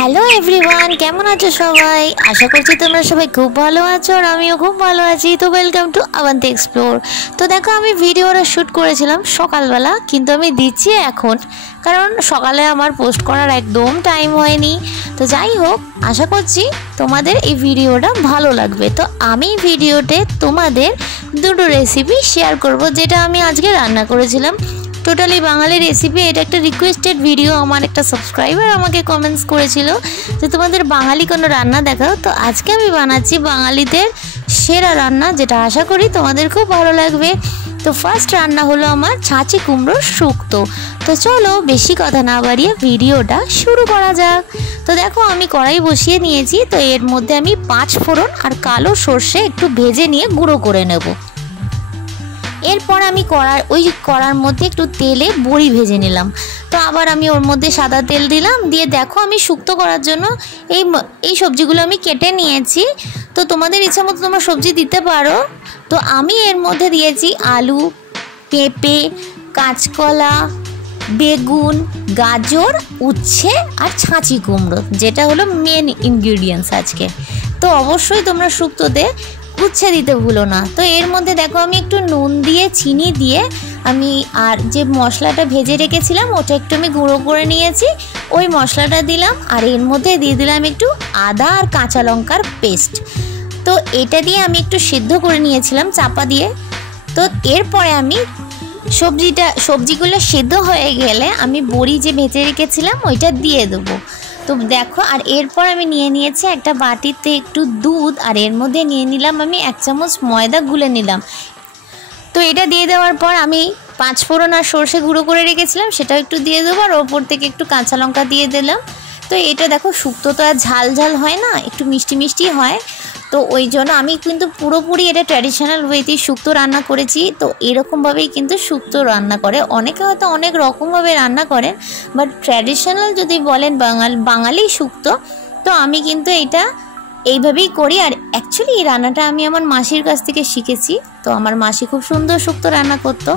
Hello everyone, কেমন আছো সবাই? আশা করছি তোমরা সবাই খুব ভালো আছো আর আমিও খুব ভালো আছি। তো ওয়েলকাম টু আভান্তি এক্সপ্লোর। তো দেখো, আমি ভিডিওটা শ্যুট করেছিলাম সকালবেলা, কিন্তু আমি দিচ্ছি এখন, কারণ সকালে আমার পোস্ট করার একদম টাইম হয়নি। তো যাই হোক, আশা করছি তোমাদের এই ভিডিওটা ভালো লাগবে। তো আমি ভিডিওতে তোমাদের দুটো রেসিপি শেয়ার করব, যেটা আমি আজকে রান্না করেছিলাম। টোটালি বাঙালি রেসিপি। এটা একটা রিকোয়েস্টেড ভিডিও। আমার একটা সাবস্ক্রাইবার আমাকে কমেন্টস করেছিল যে তোমাদের বাঙালি কোনো রান্না দেখাও। তো আজকে আমি বানাচ্ছি বাঙালিদের সেরা রান্না, যেটা আশা করি তোমাদের খুব ভালো লাগবে। তো ফার্স্ট রান্না হলো আমার ছাঁচি কুমড়োর শুক্তো। তো চলো বেশি কথা না বাড়িয়ে ভিডিওটা শুরু করা যাক। তো দেখো, আমি কড়াই বসিয়ে নিয়েছি। তো এর মধ্যে আমি 5 ফোড়ন আর কালো সর্ষে একটু ভেজে নিয়ে গুঁড়ো করে নেব। এরপর আমি কড়ার মধ্যে একটু তেলে বড়ি ভেজে নিলাম। তো আবার আমি ওর মধ্যে সাদা তেল দিলাম, দিয়ে দেখো আমি শুক্তো করার জন্য এই সবজিগুলো আমি কেটে নিয়েছি। তো তোমাদের ইচ্ছা মতো তোমরা সবজি দিতে পারো। তো আমি এর মধ্যে দিয়েছি আলু, পেঁপে, কাঁচকলা, বেগুন, গাজর, উচ্ছে আর ছাঁচি কুমড়ো, যেটা হলো মেন ইনগ্রিডিয়েন্টস আজকে। তো অবশ্যই তোমরা শুক্তোতে উচ্ছে দিতে ভুলো না। তো এর মধ্যে দেখো আমি একটু নুন দিয়ে, চিনি দিয়ে আমি আর যে মশলাটা ভেজে রেখেছিলাম ওটা একটু আমি গুঁড়ো করে নিয়েছি, ওই মশলাটা দিলাম। আর এর মধ্যে দিয়ে দিলাম একটু আদা আর কাঁচা লঙ্কার পেস্ট। তো এটা দিয়ে আমি একটু সিদ্ধ করে নিয়েছিলাম চাপা দিয়ে। তো এরপরে আমি সবজিগুলো সিদ্ধ হয়ে গেলে আমি বড়ি যে ভেজে রেখেছিলাম ওইটা দিয়ে দেবো। তো দেখো, আর এরপর আমি নিয়ে নিয়েছি একটা বাটিতে একটু দুধ, আর এর মধ্যে নিয়ে নিলাম আমি 1 চামচ ময়দা গুলে নিলাম। তো এটা দিয়ে দেওয়ার পর আমি 5 ফোড়ন আর সর্ষে গুঁড়ো করে রেখেছিলাম সেটাও একটু দিয়ে দেবো, আর ওপর থেকে একটু কাঁচা লঙ্কা দিয়ে দিলাম। তো এটা দেখো, শুক্তো তো আর ঝাল ঝাল হয় না, একটু মিষ্টি মিষ্টি হয়। তো ওই জন্য আমি কিন্তু পুরোপুরি এটা ট্র্যাডিশনাল ওয়েতেই শুক্তো রান্না করেছি। তো এরকমভাবেই কিন্তু শুক্তো রান্না করে, অনেকে হয়তো অনেক রকমভাবে রান্না করেন, বাট ট্র্যাডিশনাল যদি বলেন বাঙালি শুক্তো, তো আমি কিন্তু এটা এইভাবেই করি। আর অ্যাকচুয়ালি এই রান্নাটা আমি আমার মাসির কাছ থেকে শিখেছি। তো আমার মাসি খুব সুন্দর শুক্তো রান্না করতো।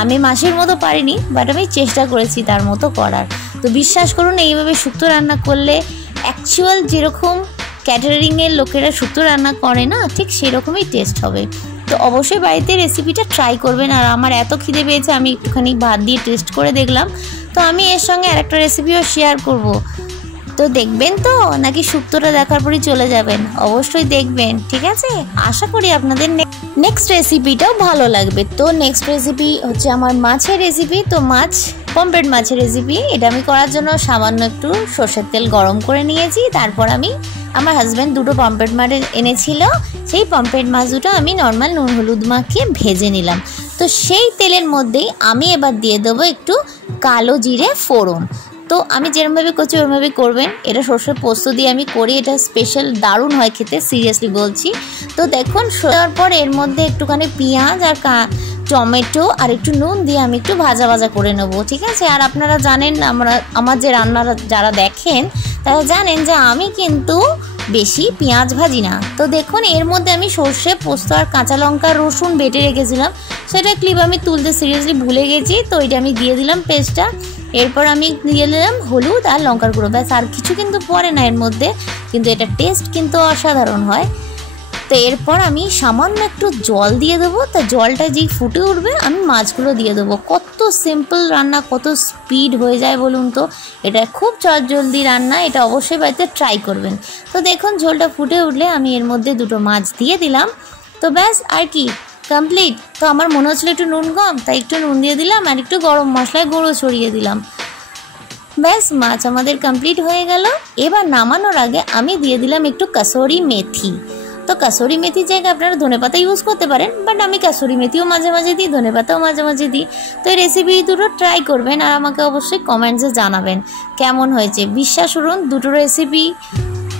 আমি মাসির মতো পারিনি, বাট আমি চেষ্টা করেছি তার মতো করার। তো বিশ্বাস করুন, এইভাবে শুক্তো রান্না করলে অ্যাকচুয়াল যেরকম ক্যাটারিংয়ের লোকেরা শুক্তো রান্না করে না, ঠিক সেরকমই টেস্ট হবে। তো অবশ্যই বাড়িতে রেসিপিটা ট্রাই করবেন। আর আমার এত খিদে পেয়েছে, আমি একটুখানি ভাত দিয়ে টেস্ট করে দেখলাম। তো আমি এর সঙ্গে আরেকটা রেসিপিও শেয়ার করব। তো দেখবেন তো, নাকি শুক্তোটা দেখার পরই চলে যাবেন? অবশ্যই দেখবেন, ঠিক আছে? আশা করি আপনাদের নেক্সট রেসিপিটাও ভালো লাগবে। তো নেক্সট রেসিপি হচ্ছে আমার মাছের রেসিপি। তো পমফ্রেট মাছের রেসিপি। এটা আমি করার জন্য সামান্য একটু সর্ষের তেল গরম করে নিয়েছি। তারপর আমার হাজব্যান্ড দুটো পমফ্রেট মাছ এনেছিল, সেই পমফ্রেট মাছ দুটো আমি নর্মাল নুন হলুদ মাখিয়ে ভেজে নিলাম। তো সেই তেলের মধ্যেই আমি এবার দিয়ে দেবো একটু কালো জিরে ফোড়ন। তো আমি যেরকমভাবে করছি ওরকমভাবে করবেন। এটা সর্ষের পোস্ত দিয়ে আমি করি, এটা স্পেশাল দারুণ হয় খেতে, সিরিয়াসলি বলছি। তো দেখুন, তারপর এর মধ্যে একটুখানি পেঁয়াজ আর টমেটো আর একটু নুন দিয়ে আমি একটু ভাজা ভাজা করে নেব, ঠিক আছে? আর আপনারা জানেন, আমার যে রান্নারা যারা দেখেন তারা জানেন যে আমি কিন্তু বেশি পেঁয়াজ ভাজি না। তো দেখুন, এর মধ্যে আমি সর্ষে, পোস্ত আর কাঁচা লঙ্কা রসুন বেটে রেখেছিলাম, সেটা ক্লিপ আমি তুলতে সিরিয়াসলি ভুলে গেছি। তো এটা আমি দিয়ে দিলাম পেস্টটা। এরপর আমি দিয়ে দিলাম হলুদ আর লঙ্কার গুঁড়ো, ব্যাস। আর কিছু কিন্তু পড়ে না এর মধ্যে, কিন্তু এটা টেস্ট কিন্তু অসাধারণ হয়। তো এরপর আমি সামান্য একটু জল দিয়ে দেবো। তা জলটা যেই ফুটে উঠবে আমি মাছগুলো দিয়ে দেবো। কত সিম্পল রান্না, কত স্পিড হয়ে যায় বলুন তো। এটা খুব চটজলদি রান্না, এটা অবশ্যই বাড়িতে ট্রাই করবেন। তো দেখুন, ঝোলটা ফুটে উঠলে আমি এর মধ্যে দুটো মাছ দিয়ে দিলাম। তো ব্যাস, আর কি, কমপ্লিট। তো আমার মনে হচ্ছিলো একটু নুন কম, তাই একটু নুন দিয়ে দিলাম আর একটু গরম মশলায় গুঁড়ো ছড়িয়ে দিলাম। ব্যাস, মাছ আমাদের কমপ্লিট হয়ে গেল। এবার নামানোর আগে আমি দিয়ে দিলাম একটু কাসুরি মেথি। তো কাসুরি মেথির জায়গায় আপনারা ধনেপাতা ইউজ করতে পারেন, বাট আমি কাসুরি মেথিও মাঝে মাঝে দিই, ধনেপাতাও মাঝে মাঝে দিই। তো এই রেসিপি দুটো ট্রাই করবেন আর আমাকে অবশ্যই কমেন্টসে জানাবেন কেমন হয়েছে। বিশ্বাস করুন, দুটো রেসিপি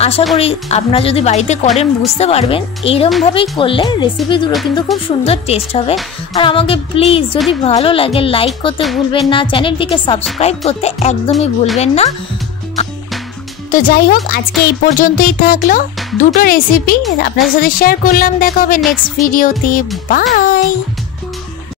আশা করি আপনারা যদি বাড়িতে করেন বুঝতে পারবেন, এইরকমভাবেই করলে রেসিপি দুটো কিন্তু খুব সুন্দর টেস্ট হবে। আর আমাকে প্লিজ, যদি ভালো লাগে, লাইক করতে ভুলবেন না, চ্যানেলটিকে সাবস্ক্রাইব করতে একদমই ভুলবেন না। তো যাই হোক, আজকে এই পর্যন্তই থাকলো। দুটো রেসিপি আপনাদের সাথে শেয়ার করলাম। দেখা হবে নেক্সট ভিডিওতে। বাই।